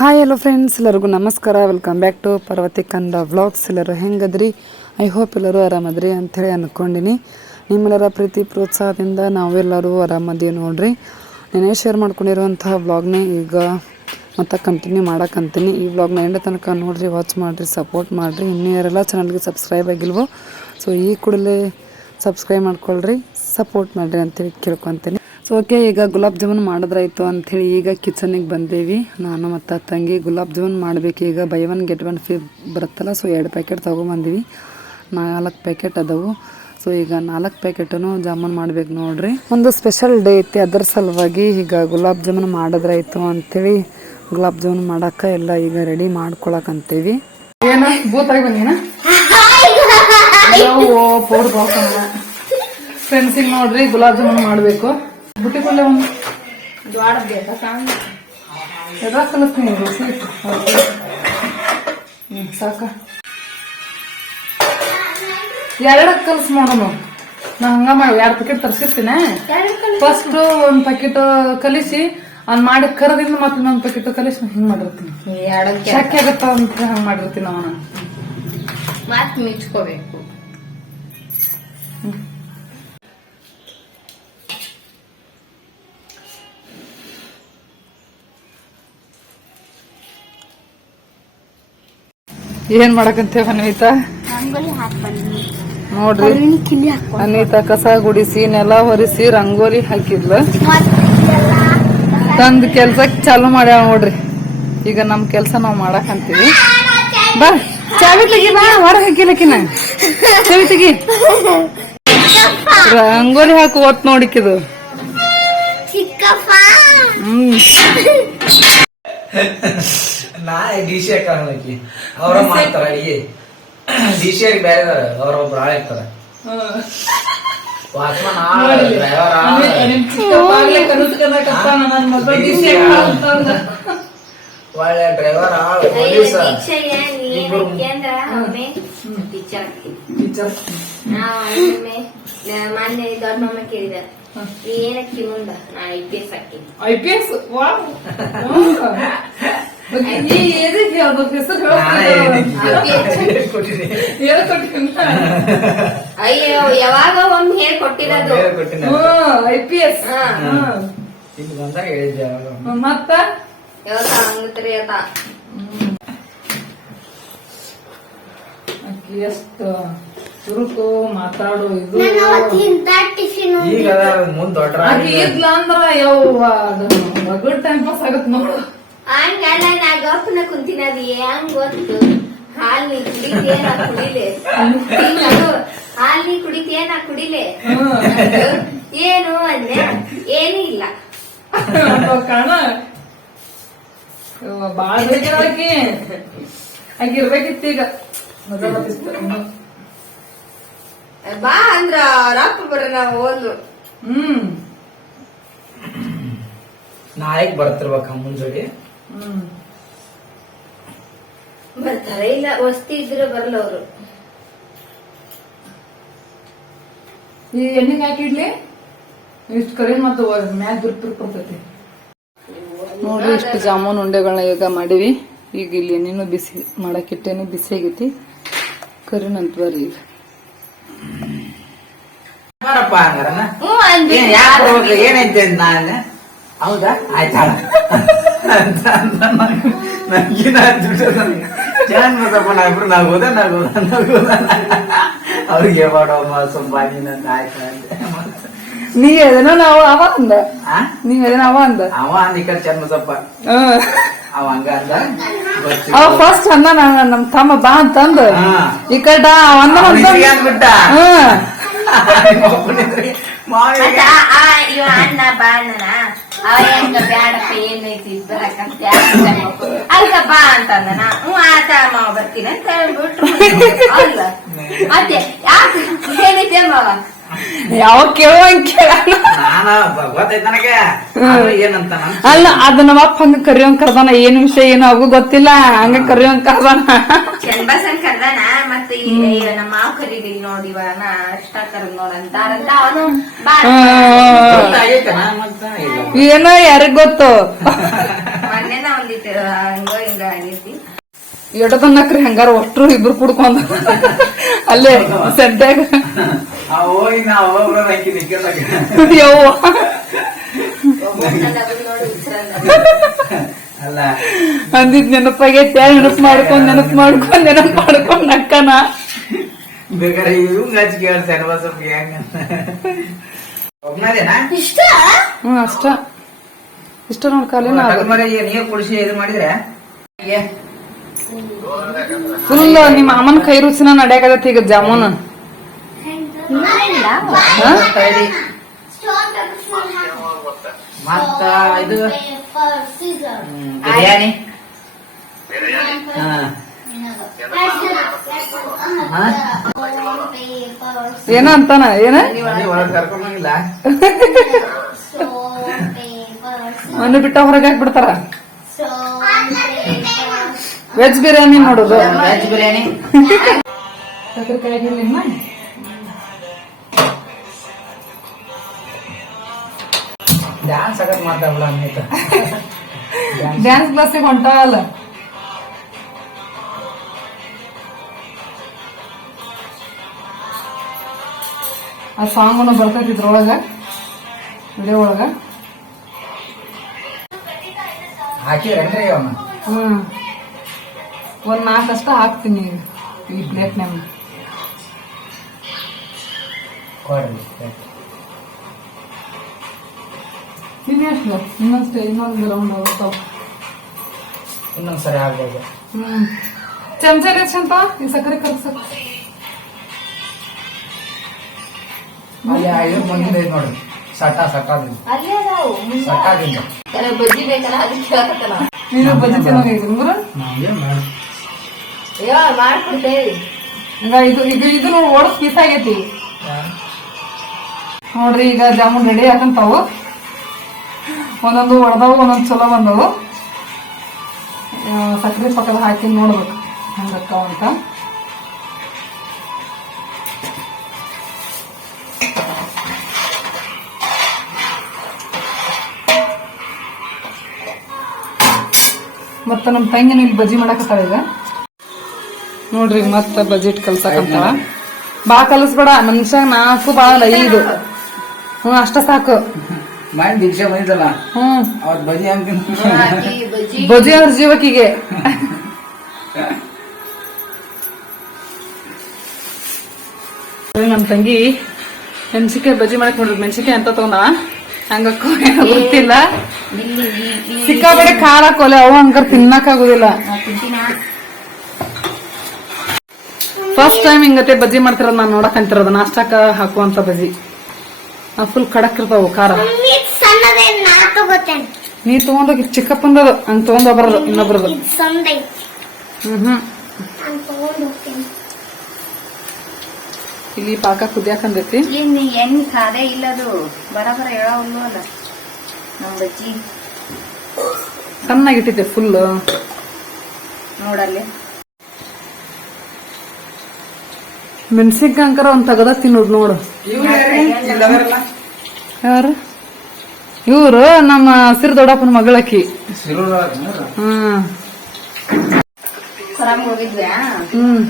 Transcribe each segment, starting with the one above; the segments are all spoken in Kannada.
ಹಾಯ್ ಹಲೋ ಫ್ರೆಂಡ್ಸ್ ಎಲ್ಲರಿಗೂ ನಮಸ್ಕಾರ. ವೆಲ್ಕಮ್ ಬ್ಯಾಕ್ ಟು ಪರ್ವತಿ ಕಂದ ವ್ಲಾಗ್ಸ್ ಎಲ್ಲರೂ ಹೆಂಗದ್ರಿ? ಐ ಹೋಪ್ ಎಲ್ಲರೂ ಆರಾಮದ್ರಿ ಅಂಥೇಳಿ ಅಂದ್ಕೊಂಡಿನಿ ನಿಮ್ಮೆಲ್ಲರ ಪ್ರೀತಿ, ಪ್ರೋತ್ಸಾಹದಿಂದ ನಾವೆಲ್ಲರೂ ಆರಾಮದೀವಿ ನೋಡ್ರಿ. ನೆನೆ ಶೇರ್ ಮಾಡ್ಕೊಂಡಿರುವಂತಹ ವ್ಲಾಗ್ನೇ ಈಗ ಮತ್ತೆ ಕಂಟಿನ್ಯೂ ಮಾಡೋಕ್ಕಂತೀನಿ ಈ ವ್ಲಾಗ್ನ ಎಂಡ ತನಕ ನೋಡಿರಿ ವಾಚ್ ಮಾಡಿರಿ ಸಪೋರ್ಟ್ ಮಾಡಿರಿ. ಇನ್ನೂ ಯಾರೆಲ್ಲ ಚಾನಲ್ಗೆ ಸಬ್ಸ್ಕ್ರೈಬ್ ಆಗಿಲ್ವೋ ಸೊ ಈ ಕೂಡಲೇ ಸಬ್ಸ್ಕ್ರೈಬ್ ಮಾಡ್ಕೊಳ್ರಿ ಸಪೋರ್ಟ್ ಮಾಡಿರಿ ಅಂತೇಳಿ ಕೇಳ್ಕೊತೀನಿ. ಸೊ ಓಕೆ ಈಗ ಗುಲಾಬ್ ಜಾಮೂನ್ ಮಾಡಿದ್ರಾಯ್ತು ಅಂಥೇಳಿ ಈಗ ಕಿಚನಿಗೆ ಬಂದೇವಿ. ನಾನು ಮತ್ತು ತಂಗಿ ಗುಲಾಬ್ ಜಾಮೂನ್ ಮಾಡಬೇಕು. ಈಗ buy one get one free ಬರುತ್ತಲ್ಲ ಸೊ ಎರಡು ಪ್ಯಾಕೆಟ್ ತೊಗೊಂಬಂದ್ವಿ. ನಾಲ್ಕು ಪ್ಯಾಕೆಟ್ ಅದಾವು. ಸೊ ಈಗ ನಾಲ್ಕು ಪ್ಯಾಕೆಟನ್ನು ಜಾಮೂನ್ ಮಾಡ್ಬೇಕು ನೋಡ್ರಿ. ಒಂದು ಸ್ಪೆಷಲ್ ಡೇ ಐತಿ. ಅದರ ಸಲುವಾಗಿ ಈಗ ಗುಲಾಬ್ ಜಾಮೂನ್ ಮಾಡಿದ್ರಾಯ್ತು ಅಂಥೇಳಿ ಗುಲಾಬ್ ಜಾಮೂನ್ ಮಾಡೋಕ್ಕೆ ಎಲ್ಲ ಈಗ ರೆಡಿ ಮಾಡ್ಕೊಳಕಂತೀವಿ ಏನು? ಭೂತಾಗಿ ಬಂದಿನ? ಪೌಡ್ರ್ ಫ್ರೆಂಡ್ಸಿಗೆ ನೋಡ್ರಿ ಗುಲಾಬ್ ಜಾಮೂನ್ ಮಾಡಬೇಕು. ಬುಟ್ಟಿ ಕೊಡ್ಲೆ ಒಂದು. ಎಲ್ಲ ಕಲಿಸ್ತೀನಿ ಇದು ಸ್ವೀಟ್ ಹ್ಞೂ ಸಾಕ. ಎರಡು ಕಲ್ಸ್ ಮಾಡೋಣ ನಾ ಹಂಗ ಮಾಡಿ ಎರಡು ಪ್ಯಾಕೆಟ್ ತರ್ಸಿರ್ತೀನಿ. ಫಸ್ಟ್ ಒಂದು ಪ್ಯಾಕೆಟ್ ಕಲಿಸಿ ಅದ್ ಮಾಡಿ ಕರೆದಿಂದ ಮತ್ತೆ ಇನ್ನೊಂದು ಪ್ಯಾಕೆಟ್ ಕಲಿಸಿ ಹಿಂಗ್ ಮಾಡಿರ್ತೀನಿ. ಶಕ್ತಿ ಆಗತ್ತ ಅಂತ ಹಂಗ ಮಾಡಿರ್ತೀನಿ ಅವನ. ಮತ್ ಮಿಚ್ಕೋಬೇಕು. ಏನ್ ಮಾಡಕಂತೇವ ಅನ್ವಿತಾ ನೋಡ್ರಿ. ಕಿಲಿ ಹಾಕೋ ಅನಿತಾ ಕಸ ಗುಡಿಸಿ ನೆಲ ಹೊರಿಸಿ ರಂಗೋಲಿ ಹಾಕಿದ್ಲು. ತಂದ್ ಕೆಲ್ಸಕ್ ಚಾಲು ಮಾಡ್ಯಾವ ನೋಡ್ರಿ. ಈಗ ನಮ್ ಕೆಲ್ಸ ನಾವ್ ಮಾಡಕಂತೀವಿ. ಬಾ ಚಾವಿ ತೆಗಿ ಬಾ ಹೊರಗ್ ಹಾಕಿಲಕಿನ. ಚಾವಿ ತೆಗಿ. ರಂಗೋಲಿ ಹಾಕು ಒತ್ ನೋಡಿಕಿದು ಹ್ಮ್. ನಾ ಡಿ ಸಿ ಹಾಕಿ ಅವ್ರ ಮಾಡ್ತಾರ ಅಡಿಗೆ. ಡಿ ಸಿ ಅವ್ರಿಗೆ ಬೇರೆ ಇದಾರ ಅವ್ರ ಒಬ್ರು ಆಳ ಇರ್ತಾರ. ವಾಚ್ಮನ್ ಆಳ ಡ್ರೈವರ್ ಒಳ್ಳೆ ಡ್ರೈವರ್ ಆಳ ಪೊಲೀಸ್ ಇಬ್ರು ಮೊನ್ನೆ ದೊಡ್ಡ ಮಾಮ ಕೇಳಿದ. ಏನಕ್ಕೆ ಮುಂದ ನಾ I P S hockey. I P S? ಹೆಸರು ಕೊಟ್ಟಿನಿ ಅಯ್ಯೋ ಯಾವಾಗ ಒಮ್ಮೆ ಹೇಳ್ಕೊಟ್ಟಿರೋದು. I P S. ಮತ್ತ? ಎಷ್ಟು? ಚುರುಕು ಮಾತಾಡು ಇದು. ಈಗ ಮುಂದೆ ದೊಡ್ಡ ಇದ್ಲ ಅಂದ್ರ ಯವ್ವ ಮಗಳ ಟೈಮ್ ಪಾಸ್ ಆಗತ್ ನೋಡು. ಹಂಗಲ್ಲ ನಾ ಗಪ್ಪನ ಕುಂತಿನ ಅದು ಹೆಂಗ್ ಗೊತ್ತು. ಹಾಲ್ ನೀ ಕುಡಿತೀಯ ನಾ ಕುಡಿಲೆ. ಹಾಲ್ ನೀ ಕುಡಿತೀಯ ನಾ ಕುಡಿಲೆ. ಏನು ಅಂದೆ ಏನೂ ಇಲ್ಲ. ಕಾಣ. ಬಾಳ ಬೇಜಾರಾಕಿ. ಹಂಗಿರ್ಬೇಕಿತ್ತು ಈಗ ಬಾ ಅಂದ್ರ ರಪ್ಪ ಬರ ನಾವು ಓದ್ಲು ಹ್ಮ್. ನಾಳೆಗ್ ಬರ್ತಿರ್ಬೇಕ ಮುಂಜಾನೆ. ಹ್ಮ್. ಬರ್ತಾರ ಇಲ್ಲ ವಸ್ತಿ ಇದ್ರೆ ಬರಲ್ಲ ಅವರು. ಈ ಎಣ್ಣೆ ಹಾಕಿಡ್ಲಿ ಇಷ್ಟು ಕರಿ ಮತ್ತು ಮ್ಯಾಗ ಬಿರ್ಕ್ ನೋಡಿ ಇಷ್ಟು ಜಾಮೂನ್ ಉಂಡೆಗಳನ್ನ ಈಗ ಮಾಡಿವಿ. ಈಗ ಇಲ್ಲಿ ಏನೇನು ಬಿಸಿ ಮಾಡಕ್ಕಿಟ್ಟೇನು ಬಿಸಿ ಆಗೈತಿ. ಕರಿನಂತ ಬರ್ರಿ ಈಗ. ಬಾರಪ್ಪ ಏನೈತೆ ನಾನು? ಹೌದಾ? ಆಯ್ತಾಳ ಜಾನ್ ಮಸಪ್ಪ ನಾವಿಬ್ರು ನಗೋದ ನಗೋದ ನಗೋದ ಅವ್ರಿಗೆ ಮಾಡೋಮ್ಮ ಸುಂಬಾನಿ ನಂತ ನೀ ಎದನೋ ನಾವು ಅವ ಅಂದ. ಆ? ನೀ ಎದನ ಅವ ಅಂದ. ಅವ ಅಂದಿಕ ಚನ್ಮಸಪ್ಪ ಹ್ಮ್. ಅವ ಹಂಗ ಅಂದ. ಅವ ಫಸ್ಟ್ ಅಂದ ನಮ್ಮ ನಮ್ ತಮ್ಮ ಬಾ ಅಂತಂದ. ಈ ಕಡ ಅವ ಅಂದ ಅಪ್ಪನಿದ್ರಿ, ಮಾವಿಗೆ ಅಣ್ಣನ ಬ್ಯಾಡಪ್ಪ ಏನೈತಿ ಬರಕಂತ ಅಲ್ಕ ಬಾ ಅಂತಂದನ ಹ್ಞೂ ಆತ ಬರ್ತೀನಿ ಅಂತ ಹೇಳ್ಬಿಟ್ರು. ಅಲ್ಲ. ಮತ್ತೆ ಯಾಕೆ? ಏನೈತೆ ಮಾವ ಯಾವ ಕೇಳುವಂಗ ಕೇಳ ನಾನ ಬ- ಗೊತ್ತೈತ್ ನನಗೆ. ಆದ್ರೆ ಏನಂತ ನಾನು ಅಲ್ಲ ಅದ ನಮ್ಮ ಅಪ್ಪ ಹಂಗ ಕರಿಯೋಂಗ್ ಕರ್ದಾನ ಏನ್ ವಿಷಯ ಏನು ಅವು ಗೊತ್ತಿಲ್ಲ. ಹಂಗ ಕರಿಯೋಂಗ್ ಕರ್ದಾನ. ಚಂದಬಸನ್ ಕರ್ದಾನ ಮತ್ತೆ ಈ ನಮ್ಮ ಮಾವ ಕರೀದಿಲ್ ನೋಡಿ ಇವಾಗ ಅಷ್ಟ ಕರ್ದ್ ನೋಡಂತಾರಂತ ಅವನು ಬಾ ಗೊತ್ತಾಗೈತೆ ನಾ ಮತ್ತ ಇಲ್ಲ. ಏನೋ ಯಾರಿಗ್ ಗೊತ್ತು. ಮೊನ್ನೆ ಒಂದಿಟ್ಟು ಹಂಗ ಎಡದನ್ನಕ್ರಿ ಹಂಗಾರ ಒಟ್ರು ಇಬ್ರು ಕುಡ್ಕೊಂಡ್. ಅಲ್ಲೇ ಸದ್ಯಾಗ ಆ ಹೋಗಿ ನಾ ಒಬ್ಬೊಬ್ರ ಹಾಕಿ ನಿಕ್ಕಿದಾಗ ಯವ್ವ. ನೋಡಿ ವಿಚಾರ ಅಲ್ಲ. ಅಂದಿದ್ ನೆನಪಾಗೈತೆ ನೆನಪು ಮಾಡ್ಕೊಂಡ್ ನೆನಪು ಮಾಡ್ಕೊಂಡ್ ನೆನಪು ಮಾಡ್ಕೊಂಡ್ ನಕ್ಕನ ಬೇಕಾದ್ರೆ ಇವ್ ಹಚ್ಚಿಗೆ ಕೇಳ್ತಾನೆ ಹೆಂಗ ಇಷ್ಟ? ಹ್ಮ್ ಅಷ್ಟ. ಇಷ್ಟ ನೋಡ್ಕಾಲಿ ನಾ ಮರ ನೀರ್ ಕುಡಿಸಿ ಇದು ಮಾಡಿದ್ರೆ? ಫುಲ್ ನಿಮ್ಮ ಅಮ್ಮನ ಕೈ ರುಚಿನ ನಡೆಯಾಕತೈತಿ ಈಗ ಜಾಮೂನ್. ಮತ್ತ ಇದು? ಬಿರಿಯಾನಿ? ಏನ ಅಂತಾನ? ಏನ? ಮನೆ ಬಿಟ್ಟ ಹೊರಗೆ ಹಾಕ್ಬಿಡ್ತಾರ? ವೆಜ್ ಬಿರಿಯಾನಿ ನೋಡುದು. ವೆಜ್ ಬಿರಿಯಾನಿ. ಡ್ಯಾನ್ಸ್ ಆಗತ್ ಮಾತಾಡಲ್ಲ ಅನ್ನೈತ ಡ್ಯಾನ್ಸ್ ಕ್ಲಾಸಿಗೆ ಹೊಂಟಾವಲ್ಲ ಆ ಸಾಂಗ್ ಬರ್ತೈತಿ ಇದ್ರೊಳಗ ವಿಡಿಯೋ ಒಳಗ. ಹಾಕಿದ್ರೇನ್ರಿ ಅವನ್ನ. ಹ್ಮ್. ಒಂದ್ ನಾಲ್ಕು ಅಷ್ಟ ಹಾಕ್ತೀನಿ ಈ ಪ್ಲೇಟ್ ನಮ್ಗೆ ಕೊಡ್ರಿ. ಇನ್ನೆಷ್ಟು ಇನ್ನೊಂದು ಇನ್ನೊಂದು ರೌಂಡ್ ಹೋಗ್ತಾವ ಇನ್ನೊಂದ್ಸರಿ ಆಗ್ಬೋದು. ಹ್ಮ್. ಚಮಚ ಚಂಪ ಈ ಸಕ್ಕರೆ ಕಲ್ಸಕ್ಕೆ ಅಲ್ಲಿ ಇದು ಮುಂದಿನ ಐತ್ ನೋಡ್ರಿ ಸಟ ಸಟಾದಿಂದ ಬಜ್ಜಿ ಬೇಕಲ್ಲ ಅದಕ್ಕೆ ಕೇಳಕತ್ತಲ್ಲ. ನೀನು ಬಜ್ಜಿ ಚೆನ್ನಾಗೈತಿ ಮುರ? ಅಯ್ಯೋ ಮಾಡ್ಕೊಡ್ತೇವಿ ಈಗ ಇದು ಈಗ ಇದು ನೋಡಿ ಓಡಸ್ ಪೀಸ್ ಆಗೈತಿ. ನೋಡ್ರಿ ಈಗ ಜಾಮೂನ್ ರೆಡಿ ಹಾಕಂತಾವು ಒಂದೊಂದು ಒಡ್ದವು ಒಂದೊಂದು ಚಲೋ ಬಂದವು. ಸಕ್ಕರೆ ಪಕ್ಕದ ಹಾಕಿ ನೋಡ್ಬೇಕು ಹಂಗಕ್ಕಾವ ಅಂತ. ಮತ್ತೆ ನಮ್ಮ ತಂಗಿನ ಇಲ್ಲಿ ಬಜ್ಜಿ ಮಾಡಕತ್ತಾಳ ಈಗ. ನೋಡ್ರಿ ಮತ್ತ ಬಜೆಟ್ ಕಲ್ಸಕಂತಾಳ ಬಾ ಕಲಸ್ಬೇಡ ಮನುಷ್ಯ ನಾಲ್ಕು ಬಾಳ ಐದು. ಹ್ಞೂ ಅಷ್ಟ ಸಾಕು. ಮಾಡಿ ದೀಕ್ಷೆ ಬಂದಿದ್ದಲ್ಲ. ಹ್ಮ್. ಅವತ್ ಬಜಿ ಅಂತ ಬಜಿ. ಅವ್ರ ಜೀವಕಿಗೆ ನಮ್ ತಂಗಿ ಮೆಣಸಿಕಾಯಿ ಬಜ್ಜಿ ಮಾಡಕ್ ನೋಡ್ರಿ ಮೆಣಸಿಕಾಯಿ ಅಂತ ತಗೊಂಡ ಹಂಗಕ್ಕ ಗೊತ್ತಿಲ್ಲ. ಇಲ್ಲಿ ಈ- ಈ- ಸಿಕ್ಕಾಪಡೆ ಖಾರ ಕೊಲೆ. ಅವು ಹಂಗಾರ ತಿನ್ನಕ್ ಆಗುದಿಲ್ಲ. ಫಸ್ಟ್ ಟೈಮ್ ಹಿಂಗತೆ ಬಜ್ಜಿ ಮಾಡ್ತಿರೋದು ನಾನು ನೋಡಕ್ ಅಂತಿರೋದು. ನಾಷ್ಟಕ್ಕ ಹಾಕುವಂತ ಬಜ್ಜಿ ಫುಲ್ ಖಡಕ್ ಇರ್ತಾವು ಖಾರ. ನಾ ತಗೊಂಡೋಗಿ ಚಿಕ್ಕಪ್ಪಂದದು ಹಂಗ ತಗೊಂಡ್ ಬರೋದು ಇನ್ನೊಬ್ರದು. ಹ್ಮ್ ಇಲ್ಲಿ ಪಾಕ ಕುದಿಯಾಕಂದೈತಿ ಇಲ್ಲಿ ಎಣ್ಣೆ ಖಾದೆ ಇಲ್ಲದು ಬರಬರ ಹೇಳವಲ್ಲು ಅಲ್ಲ ನಮ್ ಬಜ್ಜಿ. ಚೆನ್ನಾಗಿಟ್ಟಿದ್ದೆ ಫುಲ್ ನೋಡಲ್ಲಿ ಮೆಣಸಿನ್ಕಾಂಕರ ಅಂಕರ ಒಂದ್ ತಗದ ತಿನ್ನೋದು ನೋಡು. ಯಾರು? ಇವ್ರು ನಮ್ಮ ಸಿರ್ ದೊಡ್ಡಪ್ಪನ ಮಗಳಕ್ಕಿ ಹ್ಮ್. ಹ್ಮ್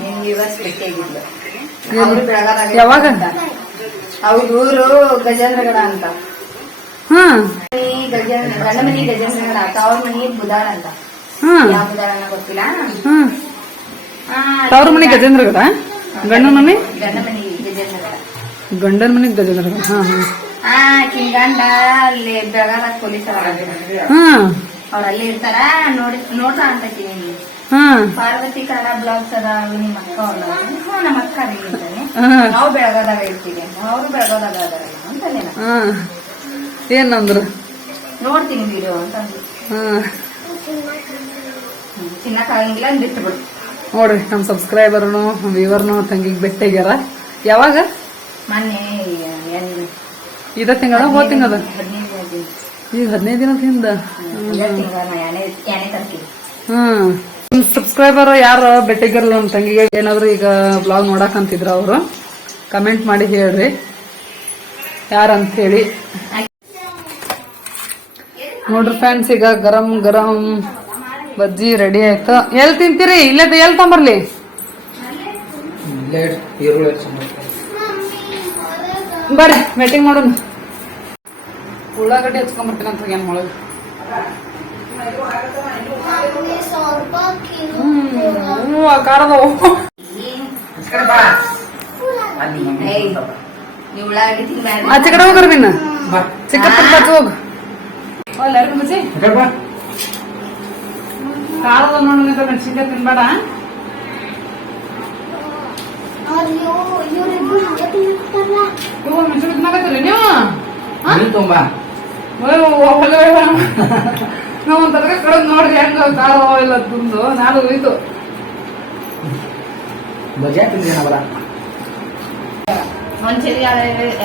ಅವ್ರು ಯಾವಾಗ? ಅವ್ರ ಊರು ಗಜೇಂದ್ರಗಡ ಅಂತ. ಹ್ಮ್ ಈ ಗಜೇಂದ್ರ ಗಂಡ ಮನಿ ಗಜೇಂದ್ರಗಡ ತವ್ರ ಮನಿ ಬುದಾಳ ಅಂತ. ಯಾವ ಗೊತ್ತಿಲ್ಲ? ಹ್ಮ್ ಆ, ತವ್ರ ಮನೆ ಗಜೇಂದ್ರಗಡ? ಗಂಡನ ಮನೆ? ಗಂಡ ಮನಿ ಗಜೇಂದ್ರಗಡ. ಗಂಡನ ಮನೆ ಗಜೇಂದ್ರಗಡ ಹಾ ಹಾ. ಆ ಕಿಂಗಂಡ ಅಲ್ಲಿ ಬೆಳಗಾದಾಗ ಪೊಲೀಸ್ ಹ್ಮ್ ಅವ್ರ ಅಲ್ಲಿ ಇರ್ತಾರ? ನೋಡಿ ನೋಡ್ತಾ ಅಂತಕಿ ಹ್ಮ್ ಪಾರ್ವತಿ ಕನ್ನಡ ಬ್ಲಾಗ್ಸ್ ಅದ ನಿಮ್ಮ ಅಕ್ಕ ಅವ್ರ ಹ್ಞೂ ನಮ್ಮ ಅಕ್ಕ ಹ್ಮ್ ನಾವು ಬೆಳಗಾದಾಗ ಇರ್ತೀವಿ. ಅವರು ಬೆಳಗಾದಾಗ ಅದಾರಲ್ಲ ಅಂತಲೇ. ಹ್ಮ್ ಏನಂದ್ರು? ನೋಡ್ತೀನಿ ವಿಡಿಯೋ ಅಂತ ಅಂದ್ರು. ಹ್ಮ್ ಹ್ಮ್. ತಿನ್ನಕ್ಕಾಗಂಗಿಲ್ಲ ಅಂದ್ ಬಿಟ್ಬಿಡು. ನೋಡ್ರಿ ನಮ್ ಸಬ್ಸ್ಕ್ರೈಬರ್ನು ವ್ಯೂವರ್ನು ತಂಗಿಗೆ ಬೆಟ್ಟಾಗ್ಯಾರ. ಯಾವಾಗ? ಮೊನ್ನೆ ಇದ ತಿಂಗಳ ಹೋದ್ ತಿಂಗಳ ಈಗ ಹದಿನೈದು ದಿನ ಹಿಂದ? ಹ್ಮ್ ಸಬ್ಸ್ಕ್ರೈಬರ್ ಯಾರು? ಬೆಟ್ಟಿಗಿರಲ್ಲ ನಮ್ಮ ತಂಗಿಗೆ ಏನಾದ್ರು ಈಗ ಬ್ಲಾಗ್ ನೋಡಕಂತಿದ್ರ ಅವರು ಕಮೆಂಟ್ ಮಾಡಿ ಹೇಳ್ರಿ. ಯಾರಂತ ಹೇಳಿ. ನೋಡ್ರಿ ಫ್ರೆಂಡ್ಸ್ ಈಗ ಗರಂ ಗರಂ ಬಜ್ಜಿ ರೆಡಿ ಆಯ್ತು. ಎಲ್ಲಿ ತಿಂತೀರಿ? ಇಲ್ಲೇ ಎಲ್ಲಿ ತಗೊಂಬರ್ಲಿ. ಬರ್ರಿ ಮೀಟಿಂಗ್ ಮಾಡೋಣ. ಉಳ್ಳಾಗಡ್ಡಿ ಹಚ್ಕೊಂಡ್ಬರ್ತೀನಿ ಅಂತ ಏನ್ ಮಾಡೋದು? ಹ್ಞೂ ಆ ತಿನ್ಬೇಡ. ಆಚೆ ಕಡೆ ಹೋಗ್ರಿ ನಿನ್ನ ಬಜ್ಜಿ ಹೋಗು. ಅಲ್ಲ ಎರಡು ಬಜ್ಜಿ? ಈ ಕಡೆ ಬಾ. ಖಾರದ ನೋಡು ಮೆಣಸಿನ್ಕಾಯಿ ತಿನ್ಬೇಡ. ನೀವು? ಮೆಣಸಿನ ತಿನ್ನಕತ್ತೀರಿ ನೀವು ತುಂಬ. ನಾವು ಒಂದ್ ತರಗ ಕಡದ್ ನೋಡ್ರಿ ಹೆಂಗ ಖಾರ ಇಲ್ಲ ತುಂಡು ನಾಲ್ಕು ಹೋಯ್ತು. ಬಜ್ಜಿ ಹಾಕಿದ್ರೇನ ಬರ?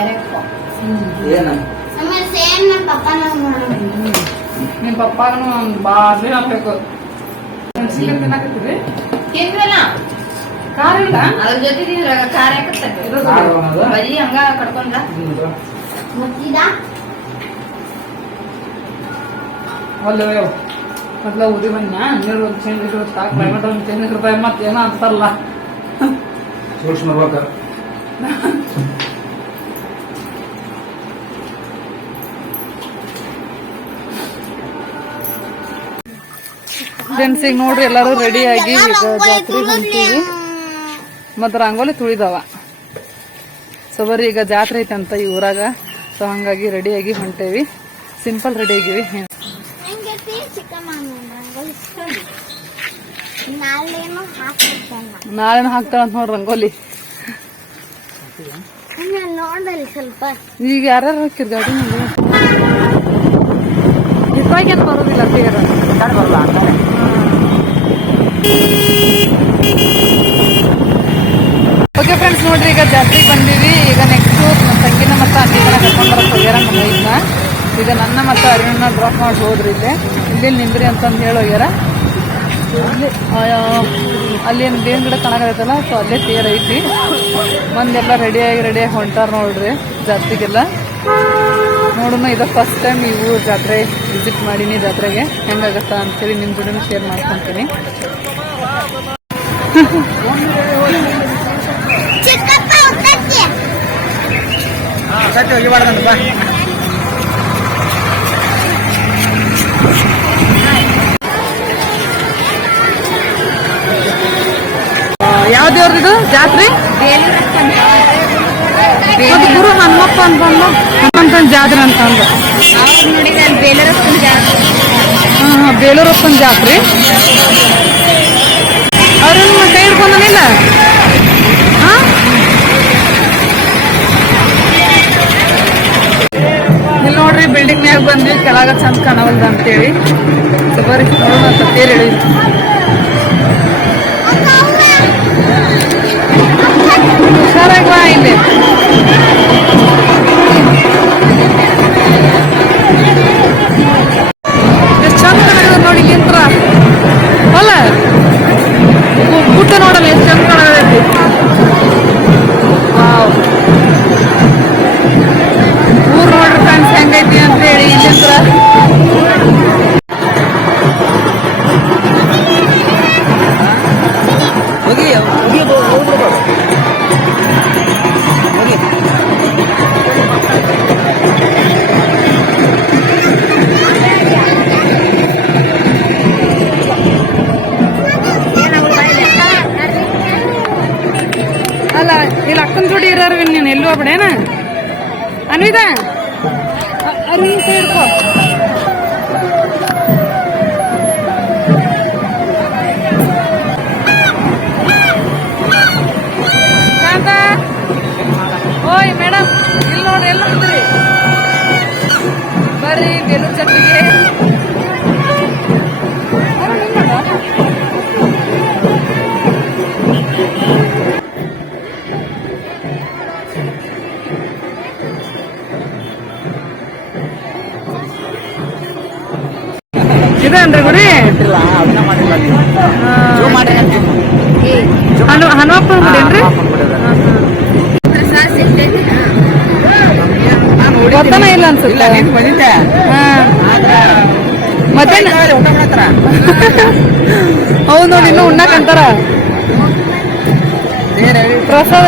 ಎರೆಕ್ಕೋ ಏನ? ನಮ್ಮ ಹಾಕ್ಬೇಕು. ತಿನ್ನಕತ್ತೀರಿ ಖಾರ ಇಲ್ಲ? ಅದ್ರ ಜೊತೆ ಖಾರ ಖಾರ ಅನ್ನೋದು? ಬರೀ ಹಂಗ ಕಡ್ಕೊಂಡ್ರ ತಿಂದ್ರು. ಅಲ್ಲೇ ಮೊದ್ಲ ಉದಿ ಬನ್ನ ನೀರು ಒಂದು ಚೇಂಜ್ ಇರುತ್ತೆ ಕ್ಲೈಮೇಟ್ ಒಂದು ಚೇಂಜ್ ರೂಪಾಯಿ ಮತ್ತೆ ಏನೋ ಅಂತಾರಲ್ಲ. ಸೂಕ್ಷ್ಮ ಇರ್ಬೇಕು. ಫ್ರೆಂಡ್ಸ್ ಈಗ ನೋಡ್ರಿ ಎಲ್ಲಾರು ರೆಡಿ ಆಗಿ ಈಗ ಜಾತ್ರೆ ಹೊಂಟೀವಿ. ಮತ್ತೆ ರಂಗೋಲಿ ತುಳಿದವ. ಸೊ ಬರ್ರಿ ಈಗ ಜಾತ್ರೆ ಐತಂತ ಈ ಊರಾಗ. ಸೊ ಹಂಗಾಗಿ ರೆಡಿಯಾಗಿ ಹೊಂಟೇವಿ. ಸಿಂಪಲ್ ರೆಡಿ ಆಗಿವಿ ಹೆಂಗೈತಿ ಚಿಕನ್ ರಂಗೋಲಿ ನಾಳೆನೂ ಹಾಕ್ತಾಳ ಅಂತ ನೋಡ್ರಿ ರಂಗೋಲಿ. ನೋಡಲಿ ಸ್ವಲ್ಪ. ಈಗ ಯಾರ್ಯಾರು ಹಾಕಿರ್ ಗಾಡಿ ಇವಾಗೇನು ಬರೋದಿಲ್ಲ ತೇರ ಬರಲ್ಲ. ಓಕೆ ಫ್ರೆಂಡ್ಸ್ ನೋಡ್ರಿ ಈಗ ಜಾತ್ರೆಗೆ ಬಂದೀವಿ. ಈಗ ನೆಕ್ಸ್ಟ್ ತಂಗಿನ ಮತ್ತು ಅಂಗಿನ ಕರ್ಕೊಂಡು ಬರಕ್ಕೆ ಹೋಗ್ಯಾರ ನಮ್ಮ ಈಗ ನನ್ನ ಮತ್ತು ಅರಿವನ್ನ ಡ್ರಾಪ್ ಮಾಡಿ ಹೋದ್ರಿ ಇಲ್ಲೇ. ಇಲ್ಲಿ ನಿಂದ್ರಿ ಅಂತಂದು ಹೇಳೋಗ್ಯಾರ. ಅಲ್ಲಿ ಏನು ಬೇವಿನ ಗಿಡ ಕಾಣಕತ್ತಲ್ಲ ಸೊ ಅಲ್ಲೇ ತೇರ್ ಐತಿ. ಮಂದೆಲ್ಲ ರೆಡಿಯಾಗಿ ರೆಡಿಯಾಗಿ ಹೊಂಟಾರ ನೋಡ್ರಿ ಜಾತ್ರೆಗೆಲ್ಲ. ನೋಡೋಣ ಇದು ಫಸ್ಟ್ ಟೈಮ್ ಈ ಊರು ಜಾತ್ರೆ ವಿಸಿಟ್ ಮಾಡೀನಿ ಜಾತ್ರೆಗೆ. ಹೆಂಗಾಗತ್ತ ಅಂತೇಳಿ ನಿಮ್ಮ ಜೊತೆ ಶೇರ್ ಮಾಡ್ಕೊತೀನಿ. ಸತ್ಯ ದೇವ್ರದ್ದು ಜಾತ್ರೆ? ಅದು ಗುರು ಹನುಮಪ್ಪ ಅಂತಂದು ಹನುಮಂತನ ಜಾತ್ರೆ ಅಂತಂದು ಬೇಲರಪ್ಪನ ಜಾತ್ರೆ. ಅವ್ರನ್ನ ಕೈ ಹಿಡ್ಕೊಂಡನಿಲ್ಲ? ಹಾಂ? ಇಲ್ಲಿ ನೋಡ್ರಿ ಬಿಲ್ಡಿಂಗ್ ಮ್ಯಾಗ ಬಂದ್ವಿ ಕೆಳಗ ಚಂದ ಕಾಣವಲ್ದ ಅಂತೇಳಿ. ಸೊ ಬರ್ರಿ ನೋಡೋಣ ಅಂತ ತೇರ್ ಹೇಳಿ ಹುಷಾರಾಗಿ ಹನುಮಪ್ಪನ ಗುಡಿ ಏನ್ರಿ. ಇಲ್ಲ ಅನ್ಸುತ್ತೆ. ಹೌದು ನೋಡಿ ಇನ್ನೂ ಉಣ್ಣಾಕ್ ಅಂತಾರ. ಪ್ರಸಾದ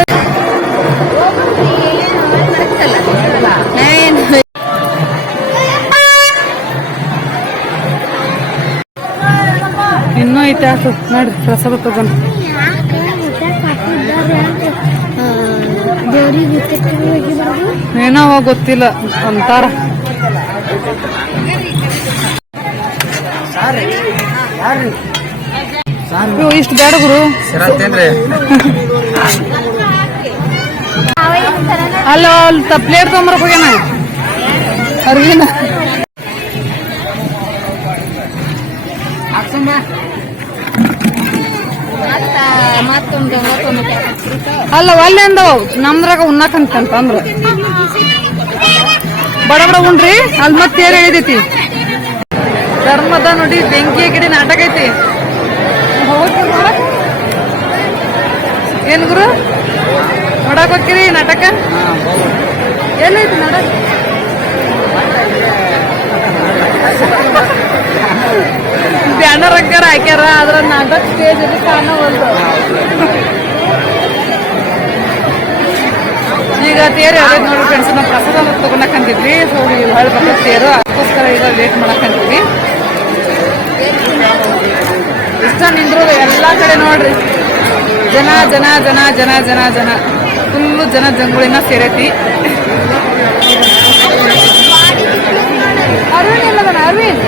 ಇನ್ನೂ ನೋಡ್ರಿ, ಪ್ರಸಾದ ತಗೊಂಡು. ಏನೋ ಗೊತ್ತಿಲ್ಲ, ಅಂತಾರ. ಇಷ್ಟು ಬೇಡ ಗುರು. ಅಲ್ಲೋ, ಅಲ್ಲ ಪ್ಲೇಟ್ ತೊಗೊಂಬರಕ್ ಹೋಗ್ಯಾನ? ಅಲ್ಲ, ಒಳ್ಳೆ ನಮ್ದ್ರಾಗ ಉಣ್ಣಾಕಂತಂತ ಅಂದ್ರು. ಬಡ ಬಡ ಉಣ್ರಿ, ಅಲ್ಲಿ ಮತ್ತೆ ಹೇಳಿದೈತಿ? ಧರ್ಮದ ನೋಡಿ ಬೆಂಕಿ ಗಿಡ ನಾಟಕ ಐತಿ? ಏನ್ ಗುರು? ನೋಡಕ್ ಹೋಗ್ತೀರಿ ನಾಟಕ? ಏನೈತಿ ನಾಟಕ? ಬ್ಯಾನರ್ ಹಂಗಾರ ಹಾಕ್ಯಾರ ಅದ್ರ ನಾಟಕ ಸ್ಟೇಜ್ ಅಲ್ಲಿ ಕಾಣ ಒಂದು. ಈಗ ತೇರು ಯಾವ್ದು ನೋಡಿ ಫ್ರೆಂಡ್ಸ್ ನಾವು ಪ್ರಸಾದ ತಗೊಳಕಂತಿದ್ವಿ ಸೊ ಭಾಳ ಹೊಳ್ ಬರ್ತದೆ ತೇರು, ಅದಕ್ಕೋಸ್ಕರ ಈಗ ಲೇಟ್ ಮಾಡಕಂತೀವಿ ಇಷ್ಟ ನಿಂದ್ರು ಎಲ್ಲಾ ಕಡೆ ನೋಡ್ರಿ. ಜನ ಜನ ಜನ ಜನ ಜನ ಜನ. ಫುಲ್ಲು ಜನ ಜಂಗುಳಿನ ಸೇರೈತಿ. ಅರುಣ್ ಎಲ್ಲದನ? ಅರವಿಂದ್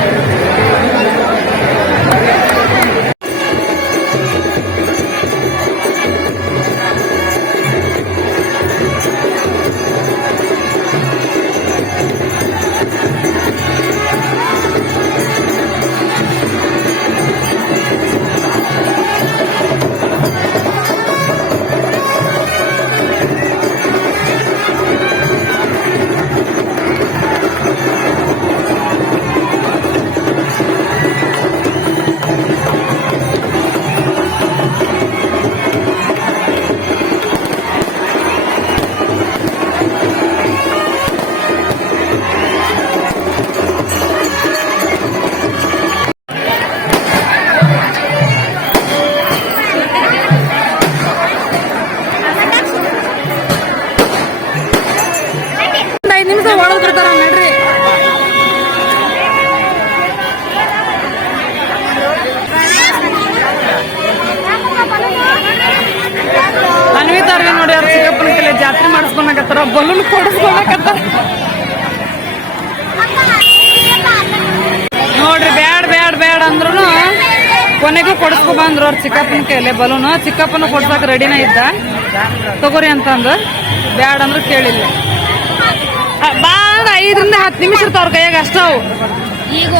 ಜಾತ್ರೆ ಮಾಡಿಸ್ಕೊಳಕತ್ತಾರ, ಬಲೂನ್ ಕೊಡಿಸ್ಕೊಳಕತ್ತಾರ. ನೋಡ್ರಿ, ಬ್ಯಾಡ್ ಬ್ಯಾಡ್ ಬ್ಯಾಡ್ ಅಂದ್ರು ಕೊನೆಗೂ ಕೊಡಿಸ್ಕೊ ಬಂದ್ರು ಅವ್ರ ಚಿಕ್ಕಪ್ಪನ ಕೇಳಿ ಬಲೂನ್. ಚಿಕ್ಕಪ್ಪನ ಕೊಡ್ಸಕ್ ರೆಡಿನ ಇದ್ದ. ತಗೋರಿ ಅಂತಂದು. ಬ್ಯಾಡ್ ಅಂದ್ರು ಕೇಳಿಲ್ಲ. ಬಾಳ ಐದರಿಂದ ಹತ್ತು ನಿಮಿಷ ಇರ್ತಾವ್ರ ಕೈಯಾಗ ಅಷ್ಟವು ಈಗ